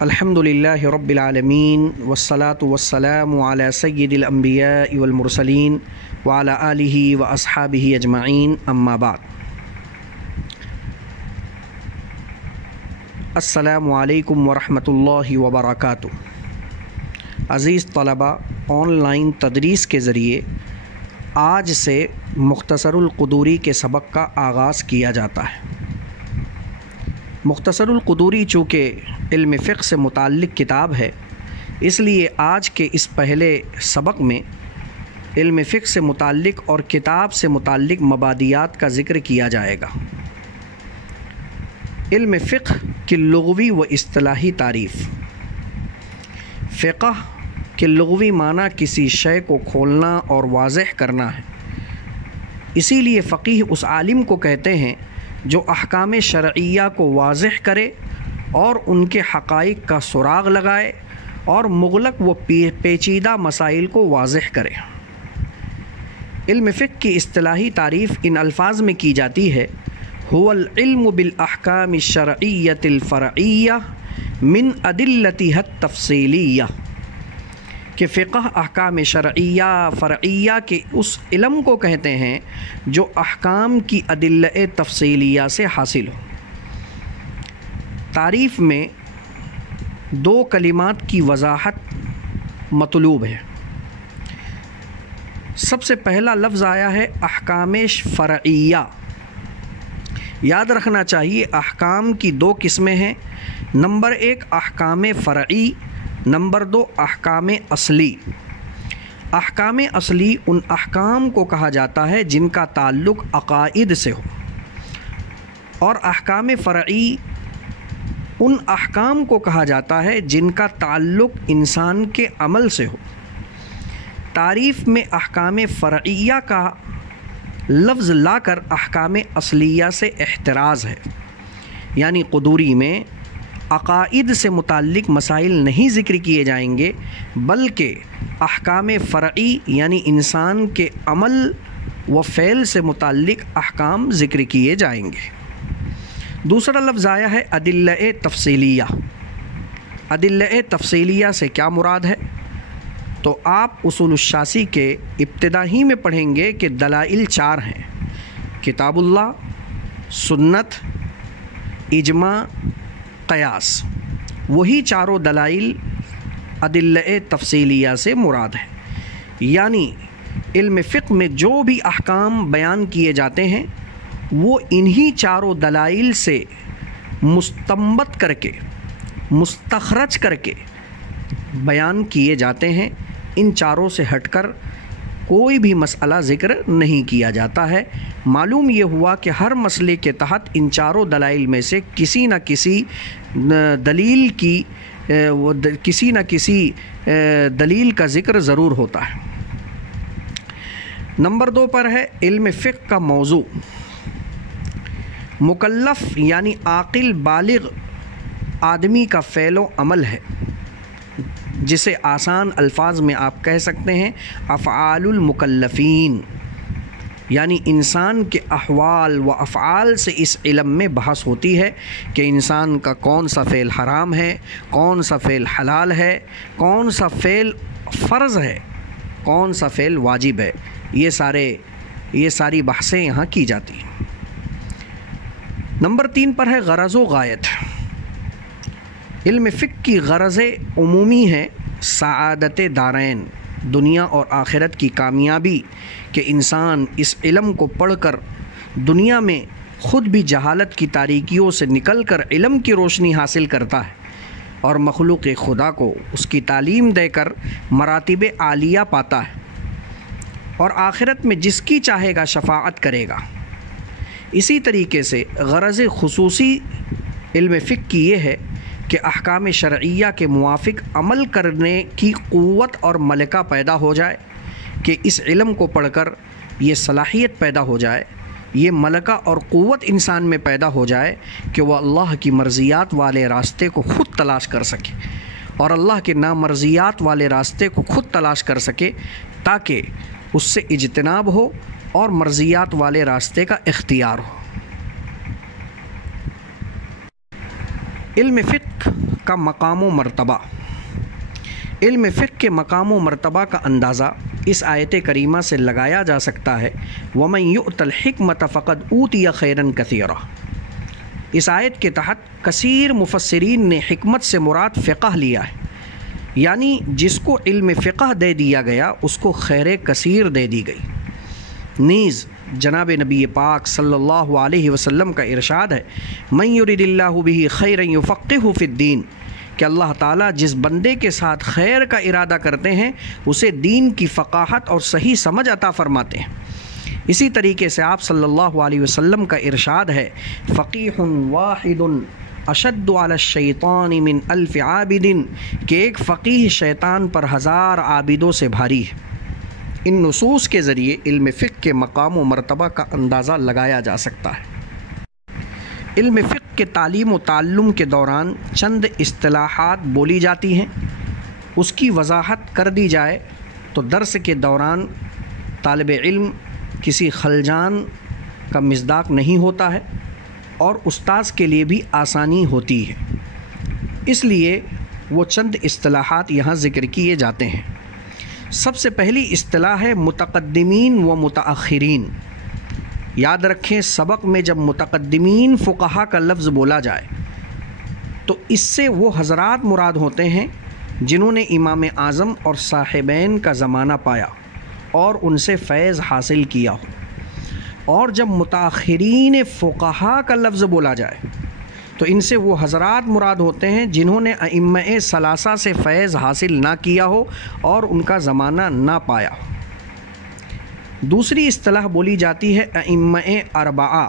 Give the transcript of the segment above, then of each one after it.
الحمدللہ رب العالمین والصلاة والسلام علی سید الانبیاء والمرسلین وعلی آلہ واصحابہ اجمعین اما بعد۔ السلام علیکم ورحمۃ اللہ وبرکاتہ۔ عزیز طلباء، آن لائن تدریس کے ذریعے آج سے مختصر القدوری کے سبق کا آغاز کیا جاتا ہے۔ مختصر القدوری چونکہ علم فقہ سے متعلق کتاب ہے، اس لیے آج کے اس پہلے سبق میں علم فقہ سے متعلق اور کتاب سے متعلق مبادیات کا ذکر کیا جائے گا۔ علم فقہ کی لغوی و اصطلاحی تعریف۔ فقہ کے لغوی معنی کسی شے کو کھولنا اور واضح کرنا ہے۔ اسی لیے فقیہ اس عالم کو کہتے ہیں جو احکام شرعیہ کو واضح کرے اور ان کے حقائق کا سراغ لگائے اور مغلق و پیچیدہ مسائل کو واضح کرے۔ علم فقہ کی اصطلاحی تعریف ان الفاظ میں کی جاتی ہے: هو العلم بالاحکام الشرعیۃ الفرعیہ من ادلتها التفصیلیہ، کہ فقہ احکام شرعیہ فرعیہ کے اس علم کو کہتے ہیں جو احکام کی ادلہ تفصیلیہ سے حاصل ہو۔ تعریف میں دو کلمات کی وضاحت مطلوب ہے۔ سب سے پہلا لفظ آیا ہے احکام فرعیہ۔ یاد رکھنا چاہیے احکام کی دو قسمیں ہیں، نمبر ایک احکام فرعی، نمبر دو احکام اصلی۔ احکام اصلی ان احکام کو کہا جاتا ہے جن کا تعلق عقائد سے ہو، اور احکام فرعی ان احکام کو کہا جاتا ہے جن کا تعلق انسان کے عمل سے ہو۔ تعریف میں احکام فرعیہ کا لفظ لا کر احکام اصلیہ سے احتراز ہے، یعنی قدوری میں عقائد سے متعلق مسائل نہیں ذکر کیے جائیں گے، بلکہ احکام فرعی یعنی انسان کے عمل و فعل سے متعلق احکام ذکر کیے جائیں گے۔ دوسرا لفظ آیا ہے ادلہ تفصیلیہ۔ ادلہ تفصیلیہ سے کیا مراد ہے؟ تو آپ اصول الشاسی کے ابتدا ہی میں پڑھیں گے کہ دلائل چار ہیں: کتاب اللہ، سنت، اجماع، قیاس۔ وہی چاروں دلائل ادلہ تفصیلیہ سے مراد ہے، یعنی علم فقہ میں جو بھی احکام بیان کیے جاتے ہیں وہ انہی چاروں دلائل سے مستنبط کر کے، مستخرج کر کے بیان کیے جاتے ہیں۔ ان چاروں سے ہٹ کر کوئی بھی مسئلہ ذکر نہیں کیا جاتا ہے۔ معلوم یہ ہوا کہ ہر مسئلے کے تحت ان چاروں دلائل میں سے کسی نہ کسی دلیل کا ذکر ضرور ہوتا ہے۔ نمبر 2 پر ہے علم فقہ کا موضوع۔ مکلف یعنی عاقل بالغ آدمی کا فعل و عمل ہے، جسے آسان الفاظ میں آپ کہہ سکتے ہیں افعال المکلفین، یعنی انسان کے احوال و افعال سے اس علم میں بحث ہوتی ہے کہ انسان کا کون سا فعل حرام ہے، کون سا فعل حلال ہے، کون سا فعل فرض ہے، کون سا فعل واجب ہے۔ یہ ساری بحثیں یہاں کی جاتی ہیں۔ نمبر 3 پر ہے غرض و غایت۔ علم فقہ کی غرض عمومی ہے سعادت دارین، دنیا اور آخرت کی کامیابی، کہ انسان اس علم کو پڑھ کر دنیا میں خود بھی جہالت کی تاریکیوں سے نکل کر علم کی روشنی حاصل کرتا ہے، اور مخلوق خدا کو اس کی تعلیم دے کر مراتب عالیہ پاتا ہے، اور آخرت میں جس کی چاہے گا شفاعت کرے گا۔ اسی طریقے سے غرض خصوصی علم فقہ کی یہ ہے کہ احکام شرعیہ کے موافق عمل کرنے کی قوت اور ملکہ پیدا ہو جائے، کہ اس علم کو پڑھ کر یہ صلاحیت پیدا ہو جائے، یہ ملکہ اور قوت انسان میں پیدا ہو جائے کہ وہ اللہ کی مرضیات والے راستے کو خود تلاش کر سکے، اور اللہ کے نامرضیات والے راستے کو خود تلاش کر سکے، تاکہ اس سے اجتناب ہو اور مرضیات والے راستے کا اختیار ہو۔ علم فقہ کا مقام و مرتبہ۔ علم فقہ کے مقام و مرتبہ کا اندازہ اس آیت کریمہ سے لگایا جا سکتا ہے وَمَن يُؤْتَ الْحِكْمَةَ فَقَدْ أُوتِيَ خَيْرًا كَثِيرًا۔ اس آیت کے تحت کثیر مفسرین نے حکمت سے مراد فقہ لیا ہے، یعنی جس کو علم فقہ دے دیا گیا اس کو خیر کثیر دے دی گئی۔ نیز جناب نبی پاک صلی اللہ علیہ وسلم کا ارشاد ہے من یرد اللہ بہ خیرا یفقہہ فی الدین، کہ اللہ تعالیٰ جس بندے کے ساتھ خیر کا ارادہ کرتے ہیں اسے دین کی فقاہت اور صحیح سمجھ عطا فرماتے ہیں۔ اسی طریقے سے آپ صلی اللہ علیہ وسلم کا ارشاد ہے فقیہ واحد اشد علی الشیطان من الف عابد، کہ ایک فقیہ شیطان پر 1000 عابدوں سے بھاری ہے۔ ان نصوص کے ذریعے علم فقہ کے مقام و مرتبہ کا اندازہ لگایا جا سکتا ہے۔ علم فقہ کے تعلیم و تعلم کے دوران چند اصطلاحات بولی جاتی ہیں، اس کی وضاحت کر دی جائے تو درس کے دوران طالب علم کسی خلجان کا مصداق نہیں ہوتا ہے اور استاذ کے لیے بھی آسانی ہوتی ہے، اس لیے وہ چند اصطلاحات یہاں ذکر کیے جاتے ہیں۔ سب سے پہلی اصطلاح ہے متقدمین و متاخرین۔ یاد رکھیں سبق میں جب متقدمین فقہا کا لفظ بولا جائے تو اس سے وہ حضرات مراد ہوتے ہیں جنہوں نے امام اعظم اور صاحبین کا زمانہ پایا اور ان سے فیض حاصل کیا ہو، اور جب متاخرین فقہا کا لفظ بولا جائے تو ان سے وہ حضرات مراد ہوتے ہیں جنہوں نے ائمہ ثلاثہ سے فیض حاصل نہ کیا ہو اور ان کا زمانہ نہ پایا ہو۔ دوسری اصطلاح بولی جاتی ہے ائمہ اربعہ۔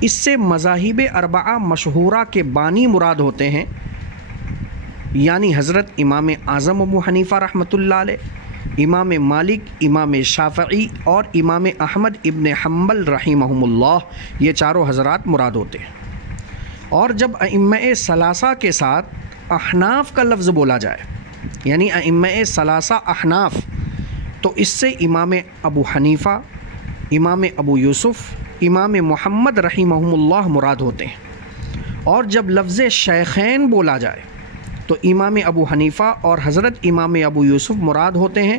اس سے مذاہب اربعہ مشہورہ کے بانی مراد ہوتے ہیں، یعنی حضرت امام اعظم ابو حنیفہ رحمۃ اللہ علیہ، امام مالک، امام شافعی اور امام احمد ابن حنبل رحمہم اللہ، یہ چاروں حضرات مراد ہوتے ہیں۔ اور جب ائمہ ثلاثہ کے ساتھ احناف کا لفظ بولا جائے، یعنی ائمہ ثلاثہ احناف، تو اس سے امام ابو حنیفہ، امام ابو یوسف، امام محمد رحمہم اللہ مراد ہوتے ہیں۔ اور جب لفظ شیخین بولا جائے تو امام ابو حنیفہ اور حضرت امام ابو یوسف مراد ہوتے ہیں،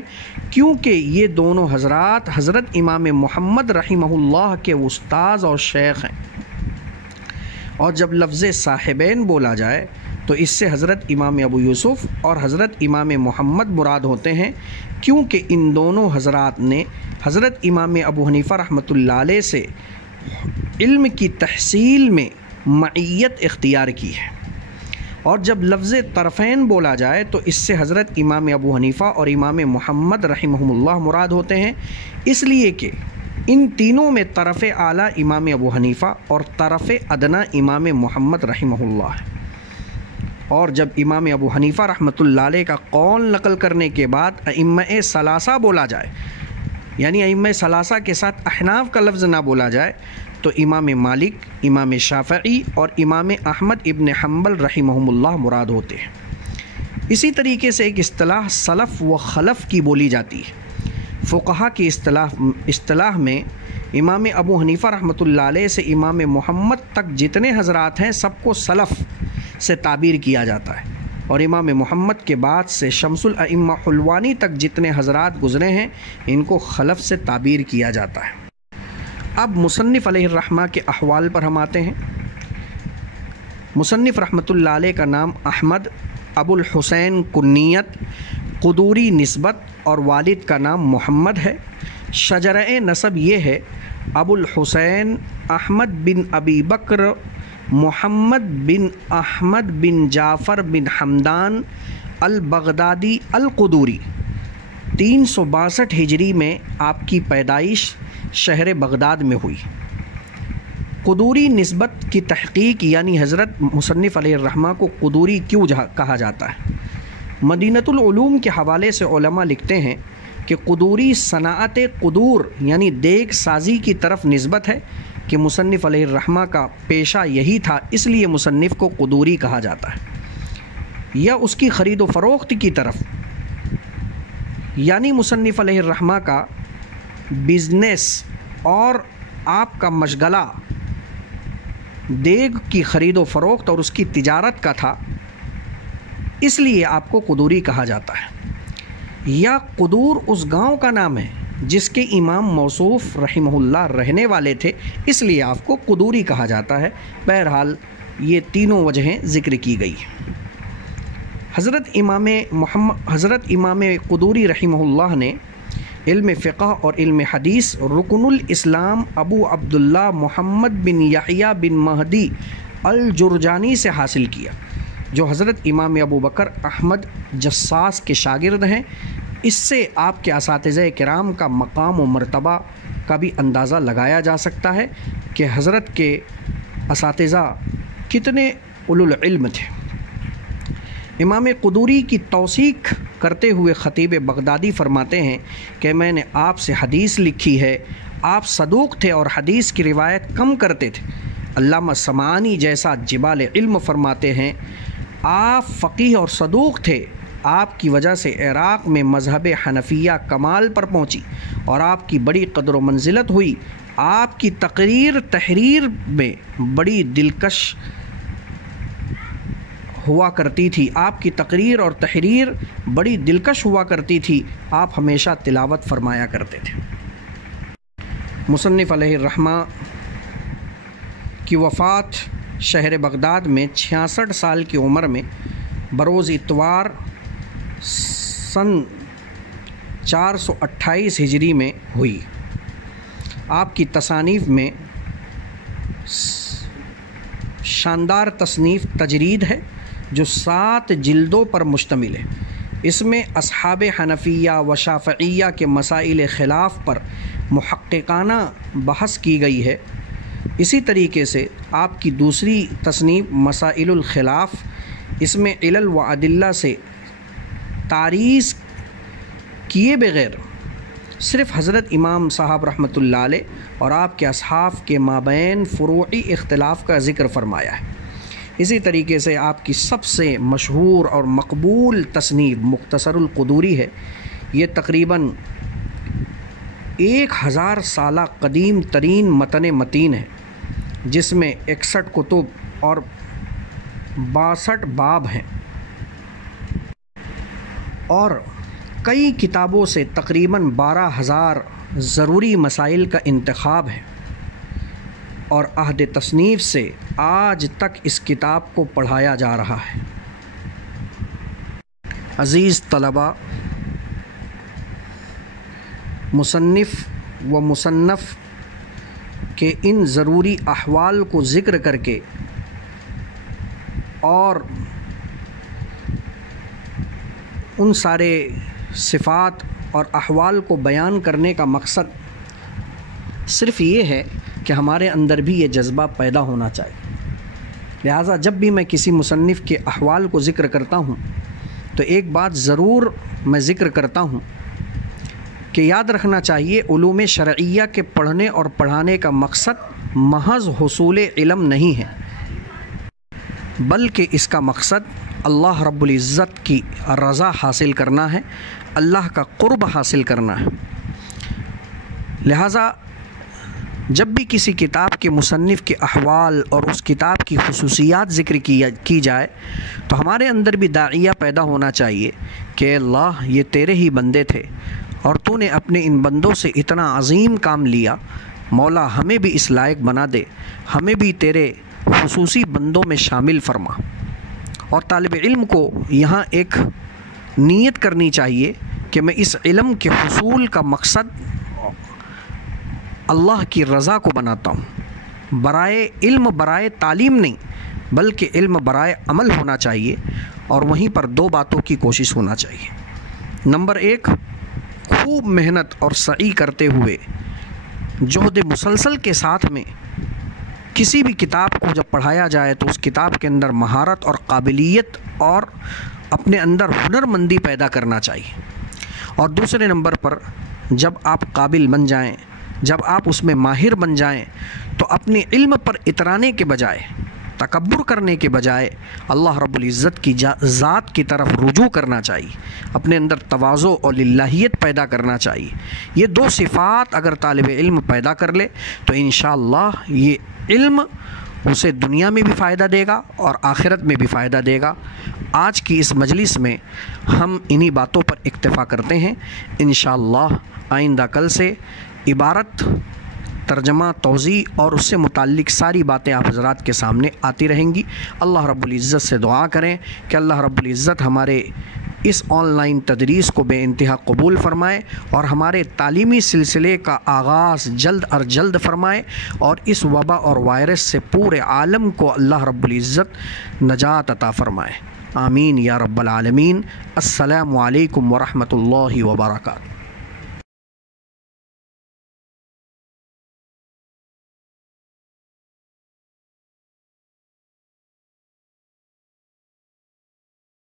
کیونکہ یہ دونوں حضرات حضرت امام محمد رحمہ اللہ کے استاذ اور شیخ ہیں۔ اور جب لفظ صاحبین بولا جائے تو اس سے حضرت امام ابو یوسف اور حضرت امام محمد مراد ہوتے ہیں، کیونکہ ان دونوں حضرات نے حضرت امام ابو حنیفہ رحمۃ اللہ علیہ سے علم کی تحصیل میں معیت اختیار کی ہے۔ اور جب لفظ طرفین بولا جائے تو اس سے حضرت امام ابو حنیفہ اور امام محمد رحمہم اللہ مراد ہوتے ہیں، اس لیے کہ ان تینوں میں طرف اعلیٰ امام ابو حنیفہ اور طرف ادنا امام محمد رحمہ اللہ ہے۔ اور جب امام ابو حنیفہ رحمۃ اللہ علیہ کا قول نقل کرنے کے بعد ائمہ ثلاثہ بولا جائے، یعنی ائمہ ثلاثہ کے ساتھ احناف کا لفظ نہ بولا جائے، تو امام مالک، امام شافعی اور امام احمد ابن حنبل رحمہم اللہ مراد ہوتے ہیں۔ اسی طریقے سے ایک اصطلاح سلف و خلف کی بولی جاتی ہے۔ فقہا کی اصطلاح میں امام ابو حنیفہ رحمۃ اللہ علیہ سے امام محمد تک جتنے حضرات ہیں سب کو سلف سے تعبیر کیا جاتا ہے، اور امام محمد کے بعد سے شمس الائمہ حلوانی تک جتنے حضرات گزرے ہیں ان کو خلف سے تعبیر کیا جاتا ہے۔ اب مصنف علیہ الرحمہ کے احوال پر ہم آتے ہیں۔ مصنف رحمۃ اللہ علیہ کا نام احمد ابو الحسین کنیت، قدوری نسبت اور والد کا نام محمد ہے۔ شجرہ نسب یہ ہے ابو الحسین احمد بن ابی بکر محمد بن احمد بن جعفر بن حمدان البغدادی القدوری۔ 362 ہجری میں آپ کی پیدائش شہر بغداد میں ہوئی۔ قدوری نسبت کی تحقیق یعنی حضرت مصنف علیہ الرحمہ کو قدوری کیوں کہا جاتا ہے؟ مدینۃ العلوم کے حوالے سے علماء لکھتے ہیں کہ قدوری صنعت قدور یعنی دیگ سازی کی طرف نسبت ہے کہ مصنف علیہ الرحمہ کا پیشہ یہی تھا، اس لیے مصنف کو قدوری کہا جاتا ہے، یا اس کی خرید و فروخت کی طرف، یعنی مصنف علیہ الرحمہ کا بزنس اور آپ کا مشغلہ دیگ کی خرید و فروخت اور اس کی تجارت کا تھا، اس لیے آپ کو قدوری کہا جاتا ہے، یا قدور اس گاؤں کا نام ہے جس کے امام موصوف رحمہ اللہ رہنے والے تھے، اس لیے آپ کو قدوری کہا جاتا ہے۔ بہرحال یہ تینوں وجہیں ذکر کی گئی۔ حضرت امام قدوری رحمہ اللہ نے علم فقہ اور علم حدیث رکن الاسلام ابو عبداللہ محمد بن یحییٰ بن مہدی الجرجانی سے حاصل کیا، جو حضرت امام ابو بکر احمد جساس کے شاگرد ہیں۔ اس سے آپ کے اساتذہ کرام کا مقام و مرتبہ کا بھی اندازہ لگایا جا سکتا ہے کہ حضرت کے اساتذہ کتنے اولو العلم تھے۔ امام قدوری کی توثیق کرتے ہوئے خطیب بغدادی فرماتے ہیں کہ میں نے آپ سے حدیث لکھی ہے، آپ صدوق تھے اور حدیث کی روایت کم کرتے تھے۔ علامہ سمعانی جیسا جبال علم فرماتے ہیں آپ فقیہ اور صدوق تھے، آپ کی وجہ سے عراق میں مذہب حنفیہ کمال پر پہنچی اور آپ کی بڑی قدر و منزلت ہوئی۔ آپ کی تحریر میں بڑی دلکش ہوا کرتی تھی، آپ کی تقریر اور تحریر بڑی دلکش ہوا کرتی تھی، آپ ہمیشہ تلاوت فرمایا کرتے تھے۔ مصنف علیہ الرحمہ کی وفات شہر بغداد میں 66 سال کی عمر میں بروز اتوار سن 428 ہجری میں ہوئی۔ آپ کی تصانیف میں شاندار تصنیف تجرید ہے جو 7 جلدوں پر مشتمل ہے۔ اس میں اصحاب حنفیہ و شافعیہ کے مسائل خلاف پر محققانہ بحث کی گئی ہے۔ اسی طریقے سے آپ کی دوسری تصنیف مسائل الخلاف، اس میں علل و ادلہ سے تعریض کیے بغیر صرف حضرت امام صاحب رحمۃ اللہ علیہ اور آپ کے اصحاب کے مابین فروعی اختلاف کا ذکر فرمایا ہے۔ اسی طریقے سے آپ کی سب سے مشہور اور مقبول تصنیف مختصر القدوری ہے۔ یہ تقریباً 1000 سالہ قدیم ترین متن متین ہے، جس میں 61 کتب اور 62 باب ہیں، اور کئی کتابوں سے تقریباً 12,000 ضروری مسائل کا انتخاب ہے، اور عہد تصنیف سے آج تک اس کتاب کو پڑھایا جا رہا ہے۔ عزیز طلباء، مصنف و مصنف کے ان ضروری احوال کو ذکر کر کے اور ان سارے صفات اور احوال کو بیان کرنے کا مقصد صرف یہ ہے کہ ہمارے اندر بھی یہ جذبہ پیدا ہونا چاہیے۔ لہٰذا جب بھی میں کسی مصنف کے احوال کو ذکر کرتا ہوں تو ایک بات ضرور میں ذکر کرتا ہوں کہ یاد رکھنا چاہیے علوم شرعیہ کے پڑھنے اور پڑھانے کا مقصد محض حصول علم نہیں ہے، بلکہ اس کا مقصد اللہ رب العزت کی رضا حاصل کرنا ہے، اللہ کا قرب حاصل کرنا ہے۔ لہٰذا جب بھی کسی کتاب کے مصنف کے احوال اور اس کتاب کی خصوصیات ذکر کی جائے تو ہمارے اندر بھی داعیہ پیدا ہونا چاہیے کہ اللہ یہ تیرے ہی بندے تھے اور تو نے اپنے ان بندوں سے اتنا عظیم کام لیا، مولا ہمیں بھی اس لائق بنا دے، ہمیں بھی تیرے خصوصی بندوں میں شامل فرما۔ اور طالب علم کو یہاں ایک نیت کرنی چاہیے کہ میں اس علم کے حصول کا مقصد اللہ کی رضا کو بناتا ہوں، برائے علم برائے تعلیم نہیں بلکہ علم برائے عمل ہونا چاہیے، اور وہیں پر 2 باتوں کی کوشش ہونا چاہیے۔ نمبر 1، خوب محنت اور سعی کرتے ہوئے جہد مسلسل کے ساتھ میں کسی بھی کتاب کو جب پڑھایا جائے تو اس کتاب کے اندر مہارت اور قابلیت اور اپنے اندر ہنرمندی پیدا کرنا چاہیے۔ اور دوسرے نمبر پر جب آپ قابل بن جائیں، جب آپ اس میں ماہر بن جائیں تو اپنے علم پر اترانے کے بجائے، تکبر کرنے کے بجائے اللہ رب العزت کی ذات کی طرف رجوع کرنا چاہیے، اپنے اندر تواضع اور للہیت پیدا کرنا چاہیے۔ یہ 2 صفات اگر طالب علم پیدا کر لے تو انشاءاللہ یہ علم اسے دنیا میں بھی فائدہ دے گا اور آخرت میں بھی فائدہ دے گا۔ آج کی اس مجلس میں ہم انہی باتوں پر اکتفا کرتے ہیں۔ انشاءاللہ آئندہ کل سے عبارت، ترجمہ، توضیح اور اس سے متعلق ساری باتیں آپ حضرات کے سامنے آتی رہیں گی۔ اللہ رب العزت سے دعا کریں کہ اللہ رب العزت ہمارے اس آن لائن تدریس کو بے انتہا قبول فرمائے اور ہمارے تعلیمی سلسلے کا آغاز جلد از جلد فرمائے، اور اس وبا اور وائرس سے پورے عالم کو اللہ رب العزت نجات عطا فرمائے۔ آمین یا رب العالمین۔ السلام علیکم ورحمۃ اللہ وبرکاتہ۔